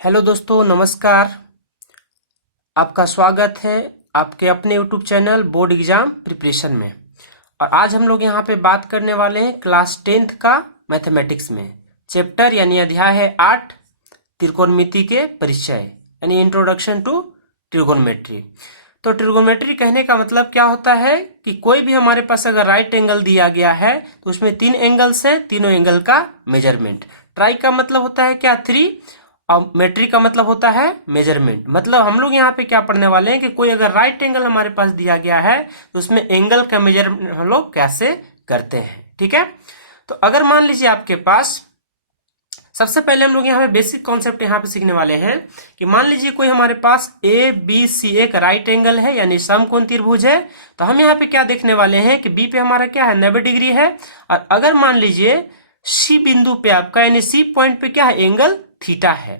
Hello दोस्तों, नमस्कार। आपका स्वागत है आपके अपने YouTube channel board exam preparation में। और आज हम लोग यहाँ पे बात करने वाले हैं क्लास 10th का मैथमेटिक्स में चैप्टर यानी अध्याय है 8 त्रिकोणमिति के परिचय यानी इंट्रोडक्शन टू ट्रिगोनोमेट्री। तो ट्रिगोनोमेट्री कहने का मतलब क्या होता है कि कोई भी हमारे पास अगर राइट एंगल दिया गया है तो उसमें 3 एंगल्स हैं, तीनों एंगल का मेजरमेंट। ट्राई का मतलब होता है क्या 3, और मेट्रिक का मतलब होता है मेजरमेंट। मतलब हम लोग यहाँ पे क्या पढ़ने वाले हैं कि कोई अगर राइट एंगल हमारे पास दिया गया है तो उसमें एंगल का मेजरमेंट हम लोग कैसे करते हैं। ठीक है, तो अगर मान लीजिए आपके पास, सबसे पहले हम लोग यहाँ पे बेसिक कॉन्सेप्ट यहाँ पे सीखने वाले हैं कि मान लीजिए कोई हमारे पास ए बी सी एक राइट एंगल है यानी समकोण त्रिभुज है। तो हम यहाँ पे क्या देखने वाले हैं कि बी पे हमारा क्या है 90 डिग्री है, और अगर मान लीजिए सी बिंदु पे आपका यानी सी पॉइंट पे क्या है एंगल थीटा है।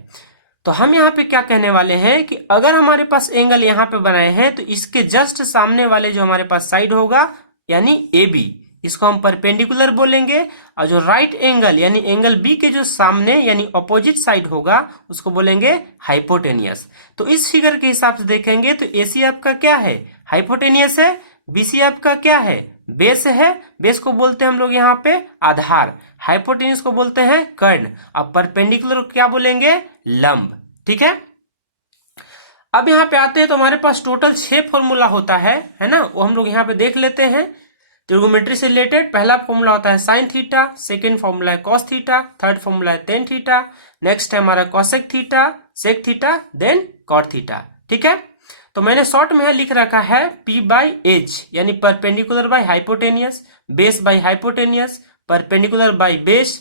तो हम यहाँ पे क्या कहने वाले हैं कि अगर हमारे पास एंगल यहाँ पे बनाए हैं तो इसके जस्ट सामने वाले जो हमारे पास साइड होगा यानी ए बी, इसको हम परपेंडिकुलर बोलेंगे। और जो राइट एंगल यानी एंगल बी के जो सामने यानी अपोजिट साइड होगा उसको बोलेंगे हाइपोटेनियस। तो इस फिगर के हिसाब से देखेंगे तो एसी आपका क्या है हाइपोटेनियस है, बीसी आपका क्या है बेस है। बेस को बोलते हैं हम लोग यहाँ पे आधार, हाइपोटेन्यूस को बोलते हैं कर्ण, और परपेंडिकुलर को क्या बोलेंगे लंब। ठीक है, अब यहाँ पे आते हैं तो हमारे पास टोटल 6 फॉर्मूला होता है ना, वो हम लोग यहाँ पे देख लेते हैं ट्रिगोनोमेट्री से रिलेटेड। पहला फॉर्मूला होता है साइन थीटा, सेकेंड फॉर्मूला है कॉस थीटा, थर्ड फॉर्मूला है टेन थीटा, नेक्स्ट है हमारा cosec theta, sec theta, then cot theta. ठीक है, तो मैंने शॉर्ट में लिख रखा है P बाई एच यानी perpendicular by hypotenuse, base by hypotenuse, perpendicular by base,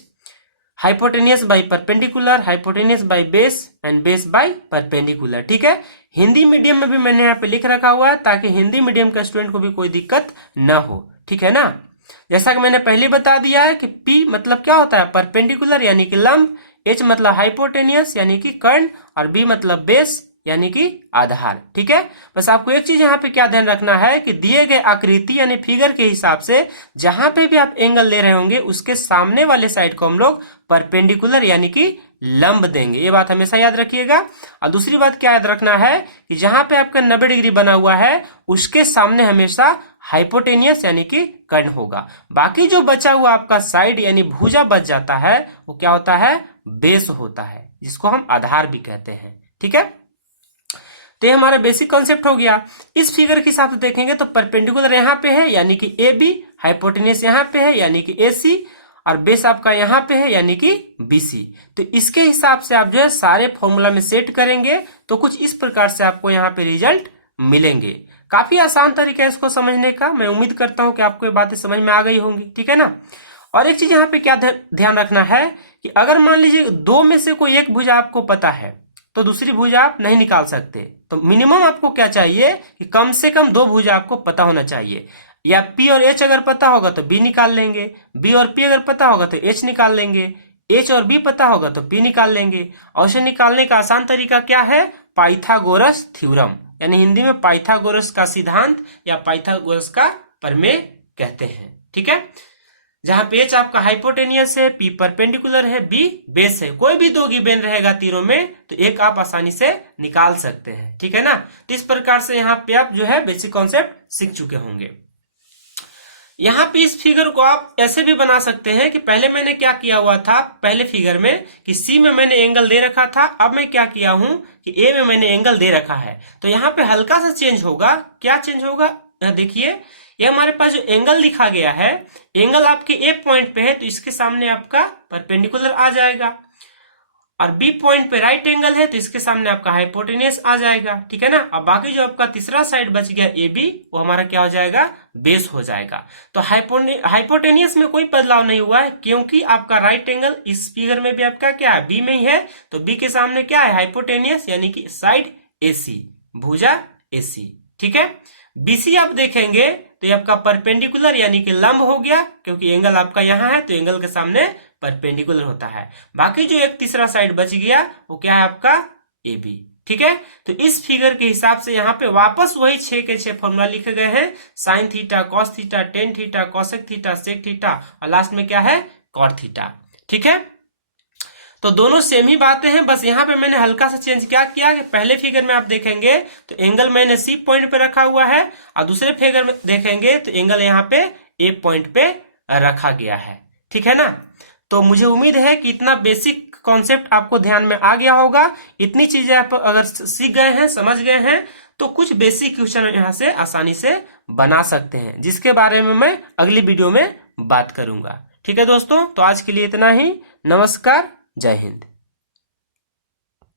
hypotenuse by perpendicular, hypotenuse by base and base by perpendicular. ठीक है, हिंदी मीडियम में भी मैंने यहाँ पे लिख रखा हुआ है ताकि हिंदी मीडियम का स्टूडेंट को भी कोई दिक्कत ना हो। ठीक है ना, जैसा कि मैंने पहले बता दिया है कि P मतलब क्या होता है परपेंडिकुलर यानी कि लंब, H मतलब हाइपोटेनियस यानी कि कर्ण, और B मतलब बेस यानी कि आधार। ठीक है, बस आपको एक चीज यहाँ पे क्या ध्यान रखना है कि दिए गए आकृति यानी फिगर के हिसाब से जहां पे भी आप एंगल ले रहे होंगे उसके सामने वाले साइड को हम लोग परपेंडिकुलर यानी कि लंब देंगे। ये बात हमेशा याद रखिएगा। और दूसरी बात क्या याद रखना है कि जहां पे आपका 90 डिग्री बना हुआ है उसके सामने हमेशा हाइपोटेनियस यानी कि कर्ण होगा। बाकी जो बचा हुआ आपका साइड यानी भुजा बच जाता है वो क्या होता है बेस होता है, जिसको हम आधार भी कहते हैं। ठीक है, तो ये हमारा बेसिक कॉन्सेप्ट हो गया। इस फिगर के हिसाब से देखेंगे तो परपेंडिकुलर यहाँ पे है यानी कि ए बी, हाइपोटेनियस यहाँ पे है यानी कि ए सी, और बेस आपका यहाँ पे है यानी कि बी सी। तो इसके हिसाब से आप जो है सारे फॉर्मूला में सेट करेंगे तो कुछ इस प्रकार से आपको यहाँ पे रिजल्ट मिलेंगे। काफी आसान तरीका है इसको समझने का। मैं उम्मीद करता हूँ कि आपको ये बातें समझ में आ गई होंगी। ठीक है ना, और एक चीज यहाँ पे क्या ध्यान रखना है कि अगर मान लीजिए दो में से कोई एक भुजा आपको पता है तो दूसरी भुजा आप नहीं निकाल सकते। तो मिनिमम आपको क्या चाहिए कि कम से कम 2 भुजा आपको पता होना चाहिए। या P और H अगर पता होगा तो B निकाल लेंगे, B और P अगर पता होगा तो H निकाल लेंगे, H और B पता होगा तो P निकाल लेंगे। और इसे निकालने का आसान तरीका क्या है पाइथागोरस थ्योरम, यानी हिंदी में पाइथागोरस का सिद्धांत या पाइथागोरस का प्रमेय कहते हैं। ठीक है, जहां पे H आपका हाइपोटेनियस है, P परपेंडिकुलर है, B बेस है, कोई भी 2 गिवन रहेगा तीरों में तो एक आप आसानी से निकाल सकते हैं। ठीक है ना, तो इस प्रकार से यहाँ पे आप जो है बेसिक कॉन्सेप्ट सीख चुके होंगे। यहाँ पे इस फिगर को आप ऐसे भी बना सकते हैं कि पहले मैंने क्या किया हुआ था पहले फिगर में कि सी में मैंने एंगल दे रखा था, अब मैं क्या किया हूं कि ए में मैंने एंगल दे रखा है। तो यहाँ पे हल्का सा चेंज होगा। क्या चेंज होगा देखिए, ये हमारे पास जो एंगल लिखा गया है एंगल आपके ए पॉइंट पे है तो इसके सामने आपका परपेंडिकुलर आ जाएगा, और बी पॉइंट पे राइट एंगल है तो इसके सामने आपका हाइपोटेनियस आ जाएगा। ठीक है ना, अब बाकी जो आपका तीसरा साइड बच गया ए बी वो हमारा क्या हो जाएगा बेस हो जाएगा। तो हाइपोटेनियस में कोई बदलाव नहीं हुआ है क्योंकि आपका राइट एंगल इस फिगर में भी आपका क्या है बी में ही है। तो बी के सामने क्या है हाइपोटेनियस यानी कि साइड एसी, भुजा एसी। ठीक है, बीसी आप देखेंगे तो ये आपका परपेंडिकुलर यानी कि लंब हो गया क्योंकि एंगल आपका यहाँ है तो एंगल के सामने परपेंडिकुलर होता है। बाकी जो एक तीसरा साइड बच गया वो क्या है आपका ए बी। ठीक है, तो इस फिगर के हिसाब से यहाँ पे वापस वही 6 के 6 फॉर्मूला लिखे गए हैं, sine theta, cos theta, tan theta, cosec theta, sec theta, और लास्ट में क्या है कॉट थीटा। ठीक है, तो दोनों सेम ही बातें हैं, बस यहाँ पे मैंने हल्का सा चेंज क्या किया कि पहले फिगर में आप देखेंगे तो एंगल मैंने सी पॉइंट पे रखा हुआ है और दूसरे फिगर में देखेंगे तो एंगल यहाँ पे ए पॉइंट पे रखा गया है। ठीक है ना। तो मुझे उम्मीद है कि इतना बेसिक कॉन्सेप्ट आपको ध्यान में आ गया होगा। इतनी चीजें आप अगर सीख गए हैं, समझ गए हैं, तो कुछ बेसिक क्वेश्चन यहाँ से आसानी से बना सकते हैं, जिसके बारे में मैं अगली वीडियो में बात करूंगा। ठीक है दोस्तों, तो आज के लिए इतना ही। नमस्कार, जय हिंद।